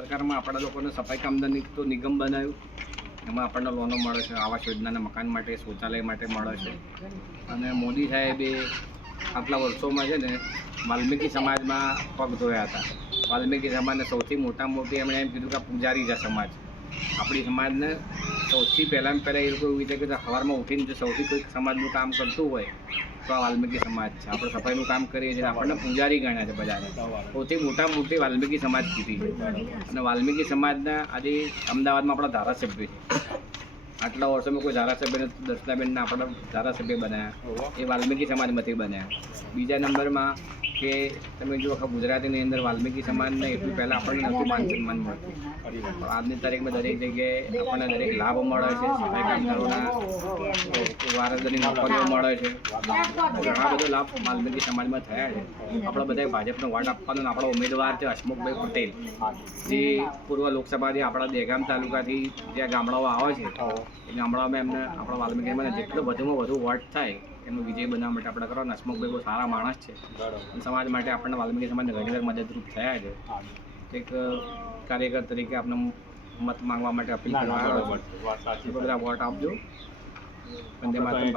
સરકારમાં આપણા લોકોને સફાઈ કામદારની તો નિગમ બનાવ્યું, એમાં આપણને લોનો મળે છે, આવાસ યોજનાના મકાન માટે, શૌચાલય માટે મળે છે. અને મોદી સાહેબે આટલા વર્ષોમાં છે ને વાલ્મીકી સમાજમાં પગ ધોયા હતા. વાલ્મીકી સમાજને સૌથી મોટી એમણે એમ કીધું કે પૂજારી છે સમાજ. આપણી સમાજને સૌથી પહેલાં એ લોકો એવું વિચારે કે સવારમાં ઉઠીને જો સૌથી કોઈ સમાજનું કામ કરતું હોય તો આ વાલ્મીકી સમાજ છે. આપણે સફાઈનું કામ કરીએ છીએ, આપણને પૂજારી ગણ્યા છે બધાને. સૌથી મોટી વાલ્મીકી સમાજ કીધી છે. અને વાલ્મીકી સમાજના આજે અમદાવાદમાં આપણા ધારાસભ્ય છે. આટલા વર્ષોમાં કોઈ ધારાસભ્યને દર્શનાબેનને આપણા ધારાસભ્ય બનાવ્યા, એ વાલ્મીકી સમાજમાંથી બન્યા. બીજા નંબરમાં કે તમે જો આખા ગુજરાતીની અંદર વાલ્મીકી સમાજને એટલું પહેલાં આપણને નહોતું માન સન્માન મળતું. આજની તારીખમાં દરેક જગ્યાએ આપણને દરેક લાભ મળે છે. સફાઈ કામદારોના વારસદારની નોકરીઓ મળે છે. ઘણા બધા લાભ વાલ્મીકી સમાજમાં થયા છે. આપણે બધાએ ભાજપનો વોટ આપવાનો. આપણા ઉમેદવાર છે હસમુખભાઈ પટેલ, જે પૂર્વ લોકસભાથી આપણા દહેગામ તાલુકાથી જ્યાં ગામડાઓ આવે છે એ ગામડાઓમાં એમને આપણા વાલ્મીકી જેટલો વધુમાં વધુ વોટ થાય એમનો વિજય બનાવવા માટે આપણે કરવાનો. હસમુખભાઈ બહુ સારા માણસ છે અને સમાજ માટે આપણને વાલ્મીકી સમાજને ઘણી વાર મદદરૂપ થયા છે. એક કાર્યકર તરીકે આપણે મત માંગવા માટે અપીલ કરવા આવ્યો છે. બધા વોટ આપજો. વંદે માતરમ.